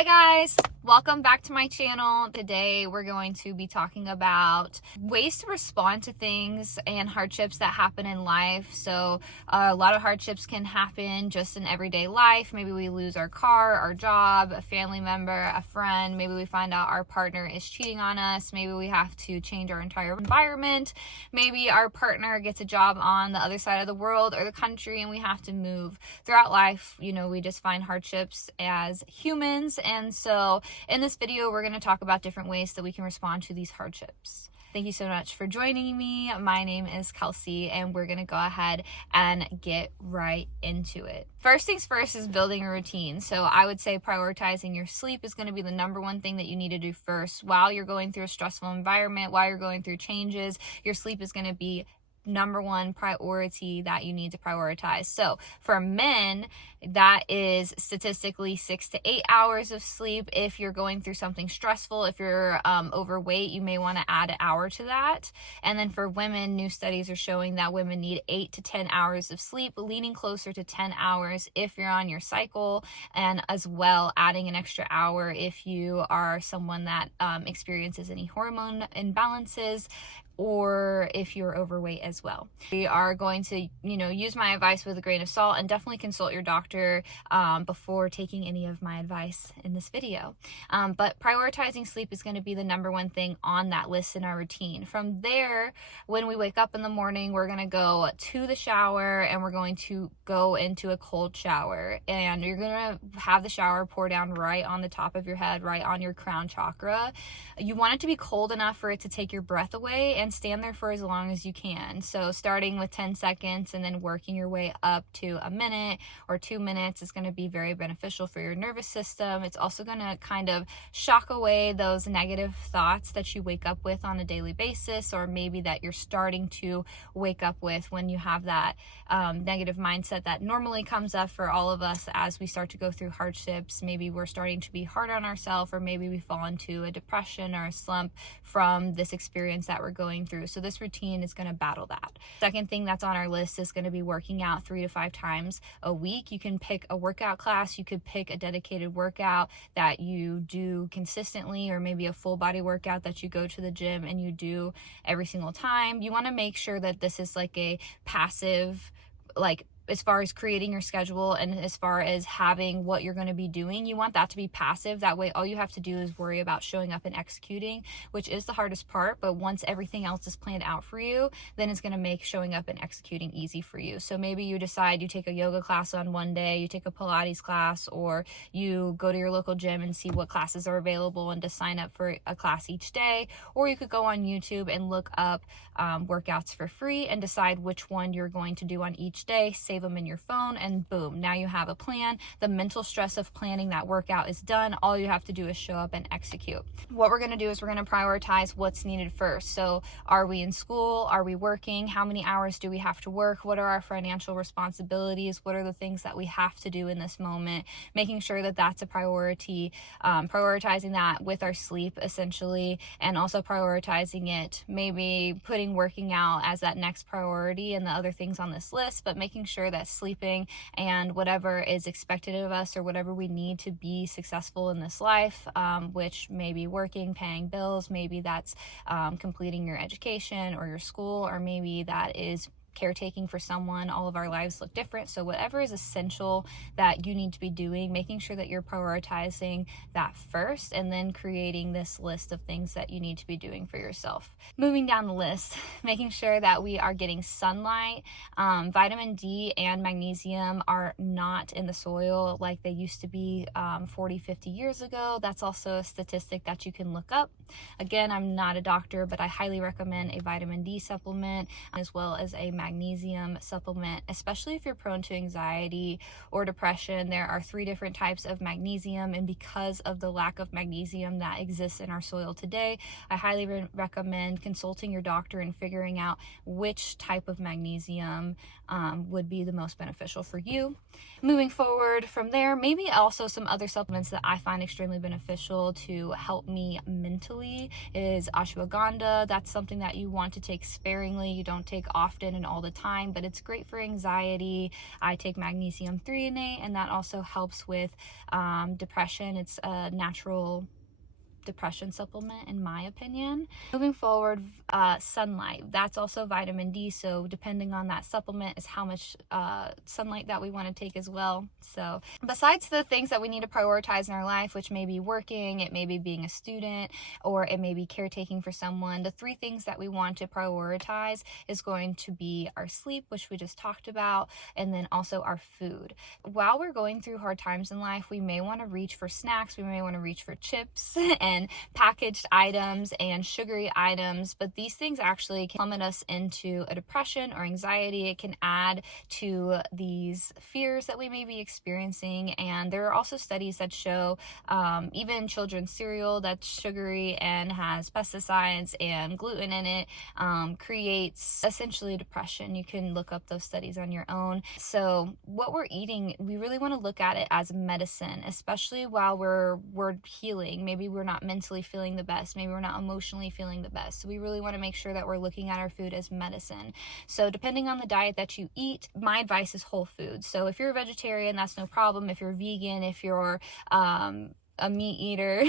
Hi guys, welcome back to my channel. Today we're going to be talking about ways to respond to things and hardships that happen in life. So a lot of hardships can happen just in everyday life. Maybe we lose our car, our job, a family member, a friend. Maybe we find out our partner is cheating on us. Maybe we have to change our entire environment. Maybe our partner gets a job on the other side of the world or the country and we have to move. Throughout life, we just find hardships as humans. And so in this video, we're going to talk about different ways that we can respond to these hardships. Thank you so much for joining me. My name is Kelsey, and we're going to go ahead and get right into it. First things first is building a routine. So I would say prioritizing your sleep is going to be the number one thing that you need to do first. While you're going through a stressful environment, while you're going through changes, your sleep is going to be number one priority that you need to prioritize. So for men, that is statistically 6 to 8 hours of sleep. If you're going through something stressful, if you're overweight, you may want to add an hour to that. And then for women, new studies are showing that women need 8 to 10 hours of sleep, leaning closer to 10 hours if you're on your cycle, and as well adding an extra hour if you are someone that experiences any hormone imbalances, or if you're overweight as well. We are going to, use my advice with a grain of salt and definitely consult your doctor before taking any of my advice in this video. But prioritizing sleep is going to be the number one thing on that list in our routine. From there, when we wake up in the morning, we're going to go to the shower and we're going to go into a cold shower. And you're going to have the shower pour down right on the top of your head, right on your crown chakra. You want it to be cold enough for it to take your breath away, and stand there for as long as you can. So starting with 10 seconds and then working your way up to a minute or 2 minutes is going to be very beneficial for your nervous system. It's also going to kind of shock away those negative thoughts that you wake up with on a daily basis, or maybe that you're starting to wake up with when you have that negative mindset that normally comes up for all of us as we start to go through hardships. Maybe we're starting to be hard on ourselves, or maybe we fall into a depression or a slump from this experience that we're going through. So this routine is going to battle that. Second thing that's on our list is going to be working out 3 to 5 times a week. You can pick a workout class. You could pick a dedicated workout that you do consistently, or maybe a full body workout that you go to the gym and you do every single time. You want to make sure that this is like a passive, as far as creating your schedule and as far as having what you're going to be doing, you want that to be passive. That way, all you have to do is worry about showing up and executing, which is the hardest part. But once everything else is planned out for you, then it's going to make showing up and executing easy for you. So maybe you decide you take a yoga class on one day, you take a Pilates class, or you go to your local gym and see what classes are available and just sign up for a class each day. Or you could go on YouTube and look up workouts for free and decide which one you're going to do on each day. Save them in your phone, and boom, now you have a plan. The mental stress of planning that workout is done. All you have to do is show up and execute. What we're going to do is we're going to prioritize what's needed first. So are we in school? Are we working? How many hours do we have to work? What are our financial responsibilities? What are the things that we have to do in this moment? Making sure that that's a priority, prioritizing that with our sleep essentially, and also prioritizing it, maybe putting working out as that next priority and the other things on this list, but making sure that sleeping and whatever is expected of us, or whatever we need to be successful in this life, which may be working, paying bills, maybe that's completing your education or your school, or maybe that is caretaking for someone. All of our lives look different. So whatever is essential that you need to be doing, making sure that you're prioritizing that first, and then creating this list of things that you need to be doing for yourself. Moving down the list, making sure that we are getting sunlight. Vitamin D and magnesium are not in the soil like they used to be 40-50 years ago. That's also a statistic that you can look up. Again, I'm not a doctor, but I highly recommend a vitamin D supplement as well as a magnesium supplement, especially if you're prone to anxiety or depression. There are 3 different types of magnesium, and because of the lack of magnesium that exists in our soil today, I highly recommend consulting your doctor and figuring out which type of magnesium would be the most beneficial for you. Moving forward from there, maybe also some other supplements that I find extremely beneficial to help me mentally is ashwagandha. That's something that you want to take sparingly. You don't take often and all the time, but it's great for anxiety. I take magnesium threonate, and that also helps with depression. It's a natural depression supplement in my opinion. Moving forward, sunlight, that's also vitamin D, so depending on that supplement is how much sunlight that we want to take as well. So besides the things that we need to prioritize in our life, which may be working, it may be being a student, or it may be caretaking for someone, the three things that we want to prioritize is going to be our sleep, which we just talked about, and then also our food. While we're going through hard times in life, we may want to reach for snacks, we may want to reach for chips and packaged items and sugary items, but these things actually can plummet us into a depression or anxiety. It can add to these fears that we may be experiencing, and there are also studies that show even children's cereal that's sugary and has pesticides and gluten in it creates essentially depression. You can look up those studies on your own. So what we're eating, we really want to look at it as medicine, especially while we're healing. Maybe we're not mentally feeling the best, maybe we're not emotionally feeling the best, so we really want to make sure that we're looking at our food as medicine. So depending on the diet that you eat, my advice is whole foods. So if you're a vegetarian, that's no problem. If you're vegan, if you're a meat eater,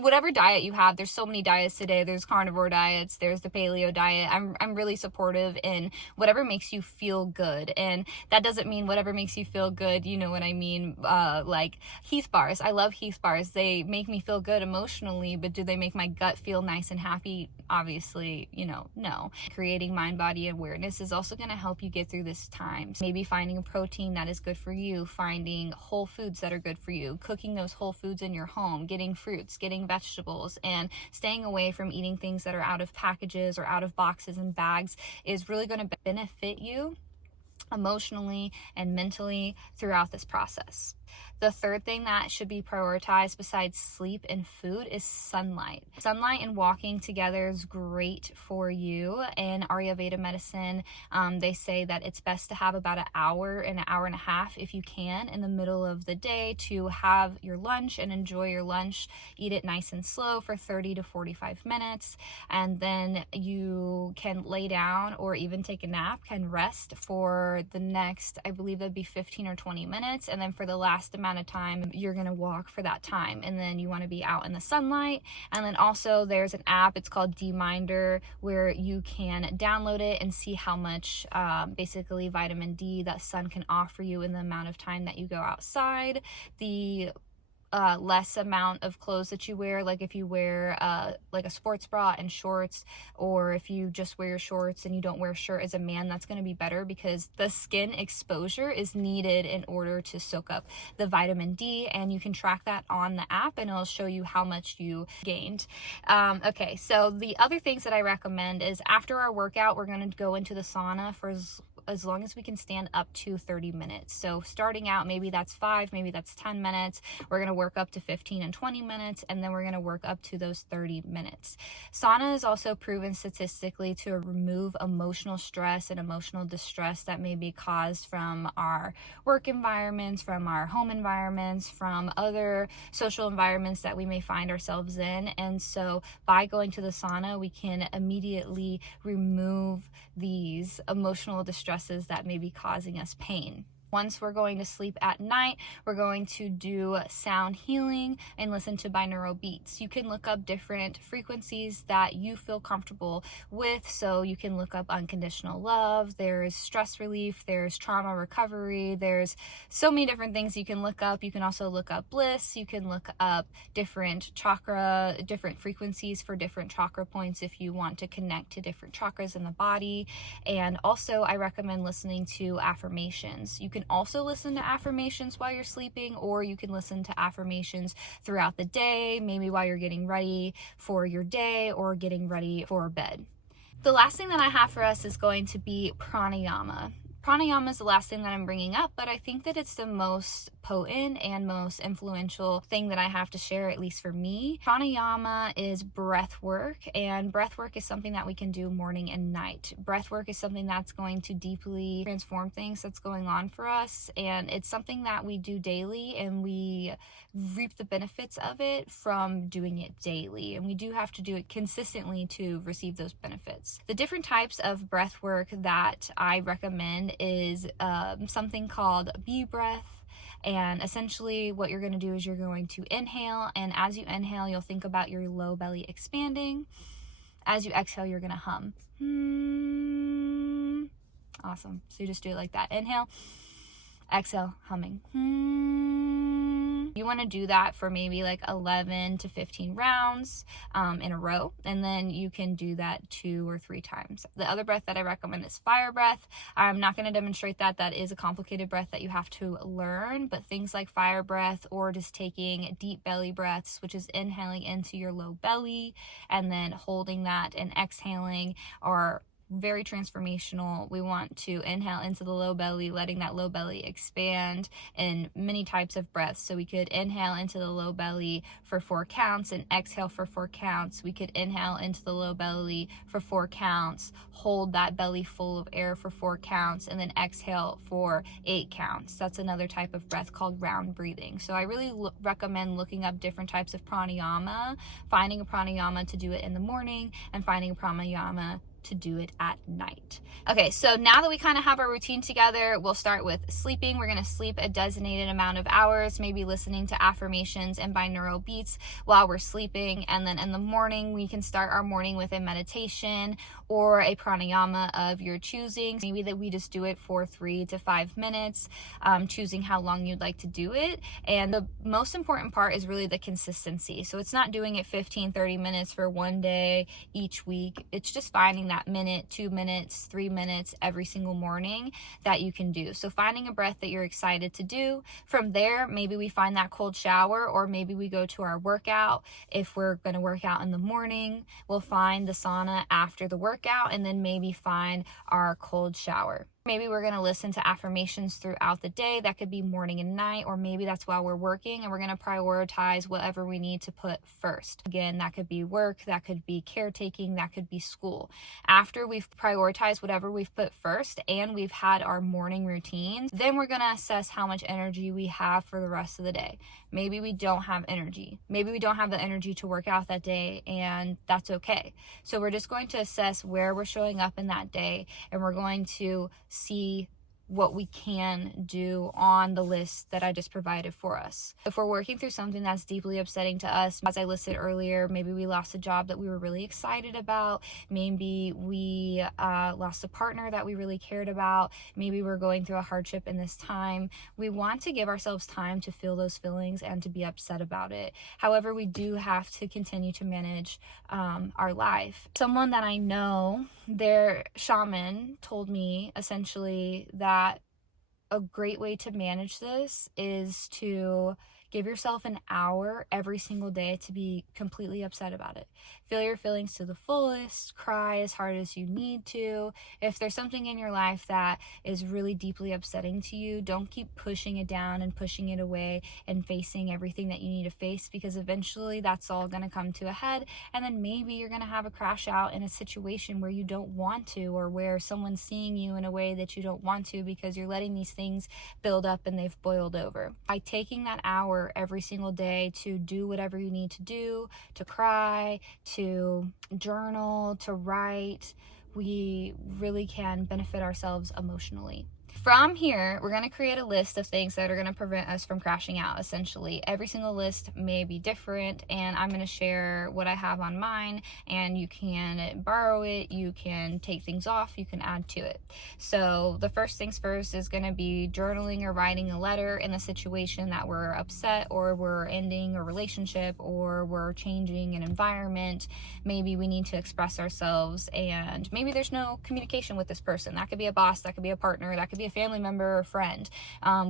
whatever diet you have, there's so many diets today. There's carnivore diets, there's the paleo diet. I'm really supportive in whatever makes you feel good, and that doesn't mean whatever makes you feel good, you know what I mean, like Heath bars. I love Heath bars. They make me feel good emotionally, but do they make my gut feel nice and happy? Obviously, no. Creating mind-body awareness is also going to help you get through this time. So maybe finding a protein that is good for you, finding whole foods that are good for you, cooking those whole foods in your home, getting fruits, getting vegetables, and staying away from eating things that are out of packages or out of boxes and bags is really going to benefit you emotionally and mentally throughout this process. The third thing that should be prioritized besides sleep and food is sunlight. Sunlight and walking together is great for you. In Ayurveda medicine, they say that it's best to have about an hour and a half, if you can, in the middle of the day to have your lunch and enjoy your lunch. Eat it nice and slow for 30 to 45 minutes, and then you can lay down or even take a nap, can rest for the next, I believe that'd be 15 or 20 minutes, and then for the last amount of time you're gonna walk for that time, and then you want to be out in the sunlight. And then also there's an app, it's called D-Minder, where you can download it and see how much basically vitamin D that sun can offer you in the amount of time that you go outside. The less amount of clothes that you wear, like if you wear like a sports bra and shorts, or if you just wear your shorts and you don't wear a shirt as a man, that's going to be better, because the skin exposure is needed in order to soak up the vitamin D, and you can track that on the app and it'll show you how much you gained. Okay, so the other things that I recommend is after our workout, we're going to go into the sauna for as long as we can stand up to 30 minutes. So starting out, maybe that's 5, maybe that's 10 minutes. We're going to work up to 15 and 20 minutes, and then we're going to work up to those 30 minutes. Sauna is also proven statistically to remove emotional stress and emotional distress that may be caused from our work environments, from our home environments, from other social environments that we may find ourselves in. And so by going to the sauna, we can immediately remove these emotional distresses that may be causing us pain. Once we're going to sleep at night, we're going to do sound healing and listen to binaural beats. You can look up different frequencies that you feel comfortable with. So you can look up unconditional love, there's stress relief, there's trauma recovery, there's so many different things you can look up. You can also look up bliss, you can look up different frequencies for different chakra points if you want to connect to different chakras in the body. And also I recommend listening to affirmations. You can also listen to affirmations while you're sleeping, or you can listen to affirmations throughout the day, maybe while you're getting ready for your day or getting ready for bed. The last thing that I have for us is going to be pranayama. Pranayama is the last thing that I'm bringing up, but I think that it's the most potent and most influential thing that I have to share, at least for me. Pranayama is breath work, and breath work is something that we can do morning and night. Breath work is something that's going to deeply transform things that's going on for us, and it's something that we do daily, and we reap the benefits of it from doing it daily, and we do have to do it consistently to receive those benefits. The different types of breath work that I recommend is something called bee breath. And essentially what you're going to do is you're going to inhale, and as you inhale, you'll think about your low belly expanding. As you exhale, you're going to hum. Awesome. So you just do it like that. Inhale, exhale, humming. You want to do that for maybe like 11 to 15 rounds in a row, and then you can do that 2 or 3 times. The other breath that I recommend is fire breath. I'm not going to demonstrate that. That is a complicated breath that you have to learn, but things like fire breath or just taking deep belly breaths, which is inhaling into your low belly and then holding that and exhaling, are very transformational. We want to inhale into the low belly, letting that low belly expand in many types of breaths. So we could inhale into the low belly for 4 counts and exhale for 4 counts. We could inhale into the low belly for 4 counts, hold that belly full of air for 4 counts, and then exhale for 8 counts. That's another type of breath called round breathing. So I really recommend looking up different types of pranayama, finding a pranayama to do it in the morning, and finding a pranayama to do it at night. Okay, so now that we kind of have our routine together, we'll start with sleeping. We're going to sleep a designated amount of hours, maybe listening to affirmations and binaural beats while we're sleeping. And then in the morning, we can start our morning with a meditation or a pranayama of your choosing. Maybe that we just do it for 3 to 5 minutes, choosing how long you'd like to do it. And the most important part is really the consistency. So it's not doing it 15, 30 minutes for one day each week. It's just finding that minute, 2 minutes, 3 minutes every single morning that you can do. So finding a breath that you're excited to do. From there, maybe we find that cold shower, or maybe we go to our workout. If we're going to work out in the morning, we'll find the sauna after the workout, and then maybe find our cold shower. Maybe we're going to listen to affirmations throughout the day. That could be morning and night, or maybe that's while we're working, and we're going to prioritize whatever we need to put first. Again, that could be work, that could be caretaking, that could be school. After we've prioritized whatever we've put first and we've had our morning routines, then we're going to assess how much energy we have for the rest of the day. Maybe we don't have energy. Maybe we don't have the energy to work out that day, and that's okay. So we're just going to assess where we're showing up in that day, and we're going to see what we can do on the list that I just provided for us. If we're working through something that's deeply upsetting to us, as I listed earlier, maybe we lost a job that we were really excited about, maybe we lost a partner that we really cared about, maybe we're going through a hardship in this time, we want to give ourselves time to feel those feelings and to be upset about it. However, we do have to continue to manage our life. Someone that I know, their shaman told me essentially that a great way to manage this is to give yourself an hour every single day to be completely upset about it. Feel your feelings to the fullest, cry as hard as you need to. If there's something in your life that is really deeply upsetting to you, don't keep pushing it down and pushing it away and facing everything that you need to face, because eventually that's all going to come to a head, and then maybe you're going to have a crash out in a situation where you don't want to, or where someone's seeing you in a way that you don't want to because you're letting these things build up and they've boiled over. By taking that hour every single day to do whatever you need to do, to cry, to journal, to write, we really can benefit ourselves emotionally. From here, we're going to create a list of things that are going to prevent us from crashing out, essentially. Every single list may be different, and I'm going to share what I have on mine, and you can borrow it, you can take things off, you can add to it. So the first things first is going to be journaling or writing a letter in the situation that we're upset, or we're ending a relationship, or we're changing an environment. Maybe we need to express ourselves, and maybe there's no communication with this person. That could be a boss, that could be a partner, that could be be a family member or friend.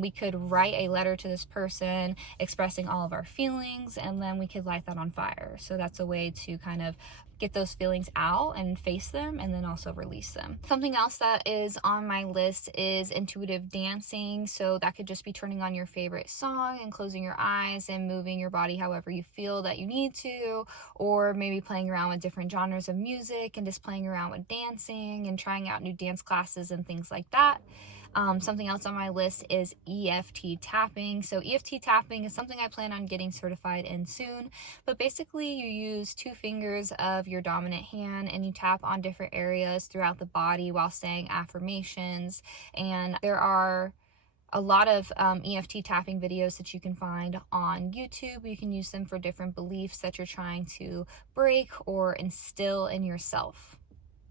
We could write a letter to this person expressing all of our feelings, and then we could light that on fire. So that's a way to kind of get those feelings out and face them, and then also release them. Something else that is on my list is intuitive dancing. So that could just be turning on your favorite song and closing your eyes and moving your body however you feel that you need to, or maybe playing around with different genres of music and just playing around with dancing and trying out new dance classes and things like that. Something else on my list is EFT tapping. So EFT tapping is something I plan on getting certified in soon, but basically you use 2 fingers of your dominant hand and you tap on different areas throughout the body while saying affirmations. And there are a lot of EFT tapping videos that you can find on YouTube. You can use them for different beliefs that you're trying to break or instill in yourself.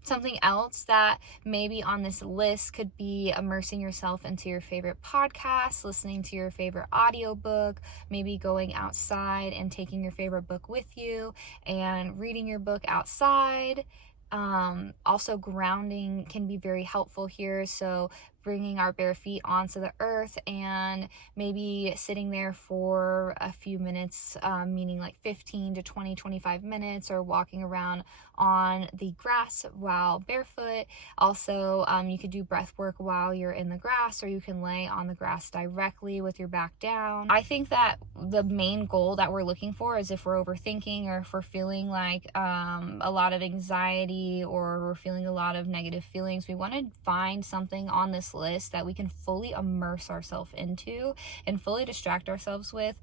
Something else that maybe on this list could be immersing yourself into your favorite podcast, listening to your favorite audiobook, maybe going outside and taking your favorite book with you and reading your book outside. Also, grounding can be very helpful here. So bringing our bare feet onto the earth and maybe sitting there for a few minutes, meaning like 15 to 20, 25 minutes, or walking around on the grass while barefoot. Also, you could do breath work while you're in the grass, or you can lay on the grass directly with your back down. I think that the main goal that we're looking for is if we're overthinking, or if we're feeling like a lot of anxiety, or we're feeling a lot of negative feelings, we want to find something on this list that we can fully immerse ourselves into and fully distract ourselves with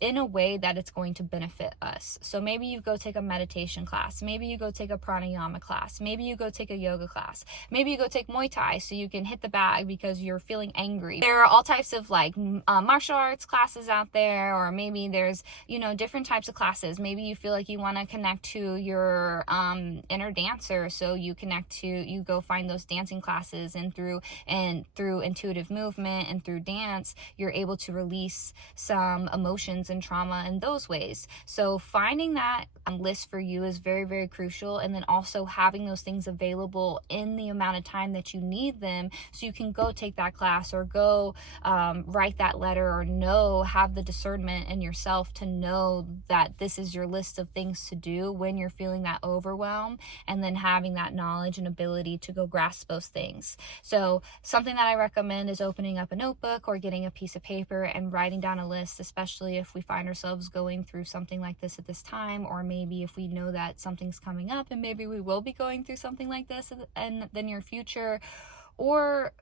in a way that it's going to benefit us. So maybe you go take a meditation class, maybe you go take a pranayama class, maybe you go take a yoga class, maybe you go take Muay Thai so you can hit the bag because you're feeling angry. There are all types of like martial arts classes out there, or maybe there's, different types of classes. Maybe you feel like you want to connect to your inner dancer, so you go find those dancing classes, and through intuitive movement and through dance, you're able to release some emotions and trauma in those ways. So finding that list for you is very, very crucial, and then also having those things available in the amount of time that you need them, so you can go take that class, or go write that letter, or have the discernment in yourself to know that this is your list of things to do when you're feeling that overwhelm, and then having that knowledge and ability to go grasp those things. So something that I recommend is opening up a notebook or getting a piece of paper and writing down a list, especially if we find ourselves going through something like this at this time, or maybe if we know that something's coming up and maybe we will be going through something like this in the near future. Or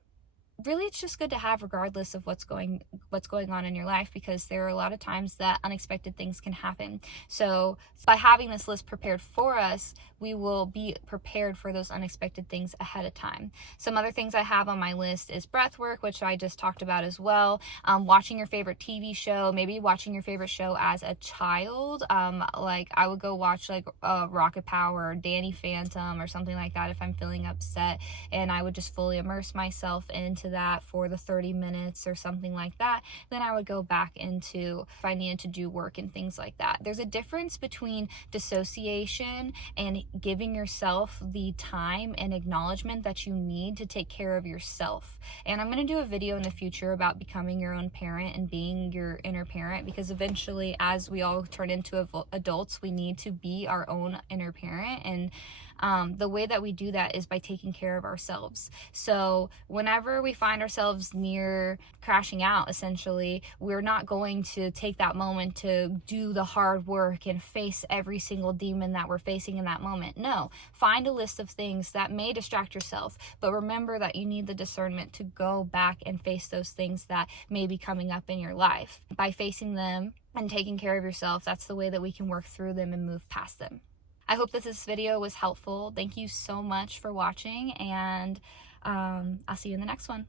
really, it's just good to have regardless of what's going on in your life, because there are a lot of times that unexpected things can happen. So by having this list prepared for us, we will be prepared for those unexpected things ahead of time. Some other things I have on my list is breath work, which I just talked about as well. Watching your favorite TV show, maybe watching your favorite show as a child. Like I would go watch like Rocket Power or Danny Phantom or something like that if I'm feeling upset, and I would just fully immerse myself into that for the 30 minutes or something like that. Then I would go back into if I needed to do work and things like that. There's a difference between dissociation and giving yourself the time and acknowledgement that you need to take care of yourself. And I'm going to do a video in the future about becoming your own parent and being your inner parent, because eventually, as we all turn into adults, we need to be our own inner parent. And the way that we do that is by taking care of ourselves. So whenever we find ourselves near crashing out, essentially, we're not going to take that moment to do the hard work and face every single demon that we're facing in that moment. No, find a list of things that may distract yourself, but remember that you need the discernment to go back and face those things that may be coming up in your life. By facing them and taking care of yourself, that's the way that we can work through them and move past them. I hope that this video was helpful. Thank you so much for watching, and I'll see you in the next one.